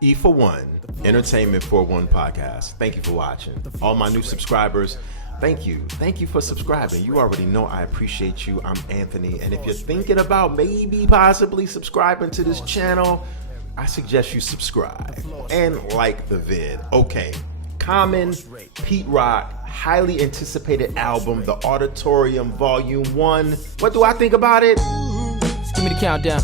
E for One, Entertainment for One podcast. Thank you for watching. All my new subscribers, thank you. Thank you for subscribing. You already know I appreciate you. I'm Anthony. And if you're thinking about maybe possibly subscribing to this channel, I suggest you subscribe and like the vid. Okay. Common, Pete Rock, highly anticipated album, The Auditorium Volume 1. What do I think about it? Just give me the countdown.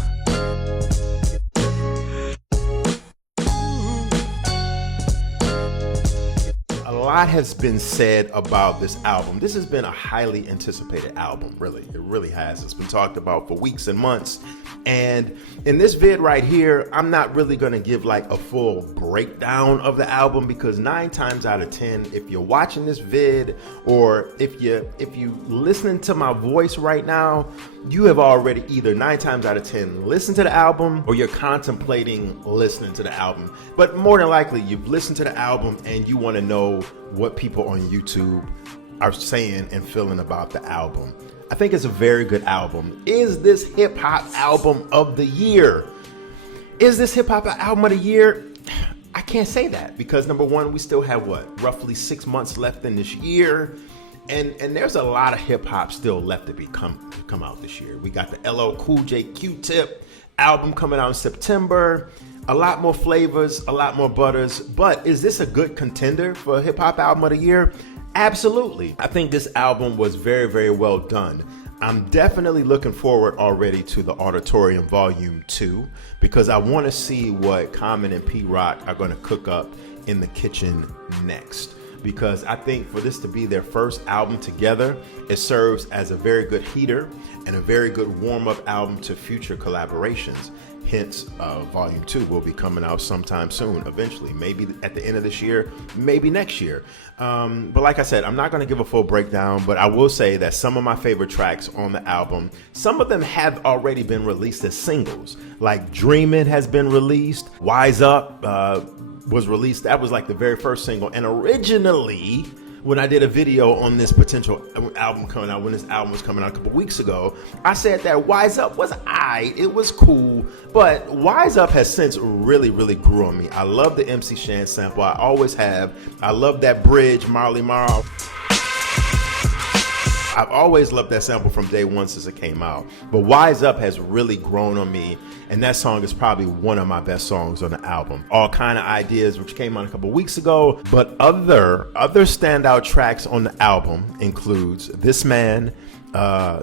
A lot has been said about this album. This has been a highly anticipated album, really. It really has. It's been talked about for weeks and months. And in this vid right here, I'm not really going to give like a full breakdown of the album, because 9 times out of 10, if you're watching this vid or if you listening to my voice right now, you have already either 9 times out of 10 listened to the album or you're contemplating listening to the album. But more than likely, you've listened to the album and you want to know what people on YouTube are saying and feeling about the album. I think it's a very good album. Is this hip hop album of the year? Is this hip hop album of the year? I can't say that, because number one, we still have roughly 6 months left in this year. And there's a lot of hip hop still left to come out this year. We got the LL Cool J Q-Tip album coming out in September. A lot more flavors, a lot more butters. But is this a good contender for hip hop album of the year? Absolutely. I think this album was very, very well done. I'm definitely looking forward already to the Auditorium Volume 2, because I want to see what Common and Pete Rock are going to cook up in the kitchen next. Because I think for this to be their first album together, it serves as a very good heater and a very good warm-up album to future collaborations. Hence, Volume 2 will be coming out sometime soon, eventually, maybe at the end of this year, maybe next year. But like I said, I'm not going to give a full breakdown, but I will say that some of my favorite tracks on the album, some of them have already been released as singles. Like Dreamin' has been released, Wise Up was released. That was like the very first single. And originally, when I did a video on this potential album coming out, when this album was coming out a couple weeks ago, I said that Wise Up was aight, it was cool, but Wise Up has since really, really grew on me. I love the MC Shan sample, I always have. I love that bridge, Marley Marl. I've always loved that sample from day one since it came out. But Wise Up has really grown on me, and that song is probably one of my best songs on the album. All Kind of Ideas, which came out a couple weeks ago, but other standout tracks on the album includes This Man,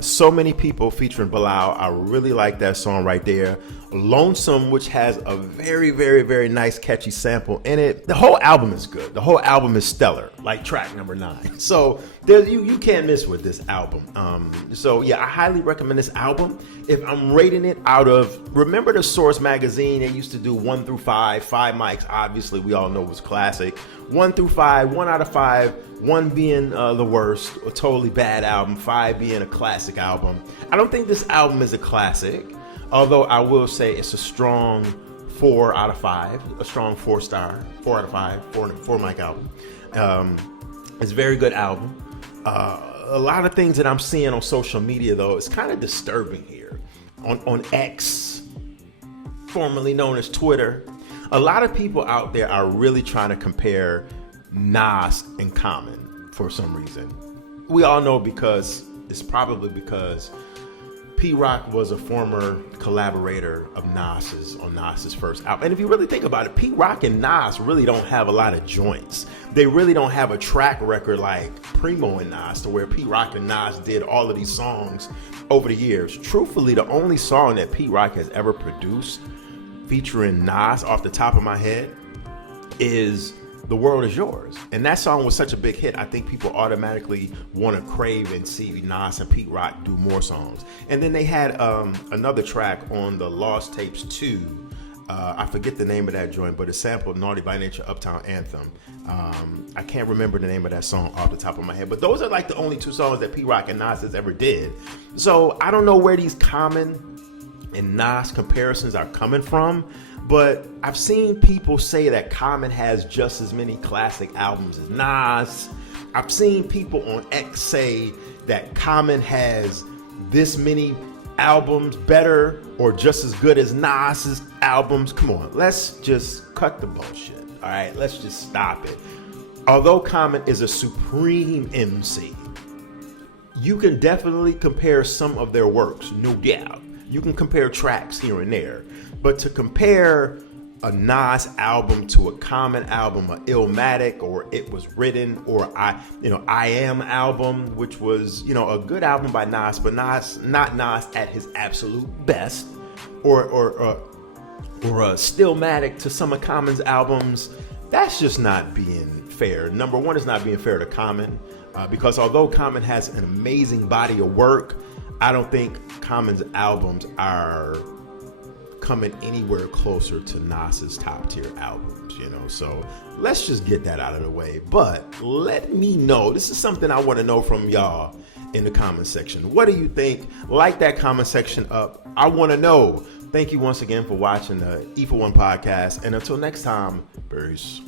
So Many People featuring Bilal. I really like that song right there. Lonesome, which has a very, very, very nice catchy sample in it. The whole album is good. The whole album is stellar, like track number 9. So you can't miss with this album. So yeah, I highly recommend this album. If I'm rating it out of, remember the Source magazine, they used to do 1 through 5 mics, obviously we all know was classic. 1 through 5, 1 out of 5, 1 being the worst, a totally bad album, 5 being a classic album. I don't think this album is a classic, although I will say it's a strong 4 out of 5, a strong 4-star, 4 out of 5, 4 mic album. It's a very good album. A lot of things that I'm seeing on social media, though, it's kind of disturbing here. On X, formerly known as Twitter, a lot of people out there are really trying to compare Nas and Common for some reason. We all know it's probably because Pete Rock was a former collaborator of Nas's on Nas's first album. And if you really think about it, Pete Rock and Nas really don't have a lot of joints. They really don't have a track record like Primo and Nas, to where Pete Rock and Nas did all of these songs over the years. Truthfully, the only song that Pete Rock has ever produced featuring Nas off the top of my head is The World Is Yours. And that song was such a big hit, I think people automatically want to crave and see Nas and Pete Rock do more songs. And then they had another track on the Lost Tapes 2. I forget the name of that joint, but it sampled Naughty by Nature Uptown Anthem. I can't remember the name of that song off the top of my head, but those are like the only 2 songs that Pete Rock and Nas has ever did. So I don't know where these Common and Nas comparisons are coming from, but I've seen people say that Common has just as many classic albums as Nas. I've seen people on X say that Common has this many albums better or just as good as Nas's albums. Come on, let's just cut the bullshit. All right, let's just stop it. Although Common is a supreme MC, you can definitely compare some of their works, no doubt. You can compare tracks here and there, but to compare a Nas album to a Common album, a Illmatic, or It Was Written, or I Am album, which was, a good album by Nas, but not Nas at his absolute best, or a Stillmatic to some of Common's albums, that's just not being fair. Number one, it's not being fair to Common, because although Common has an amazing body of work, I don't think Common's albums are coming anywhere closer to Nas's top tier albums, so let's just get that out of the way. But let me know, this is something I want to know from y'all in the comment section. What do you think? Light that comment section up. I want to know. Thank you once again for watching the E for One podcast, and until next time, peace.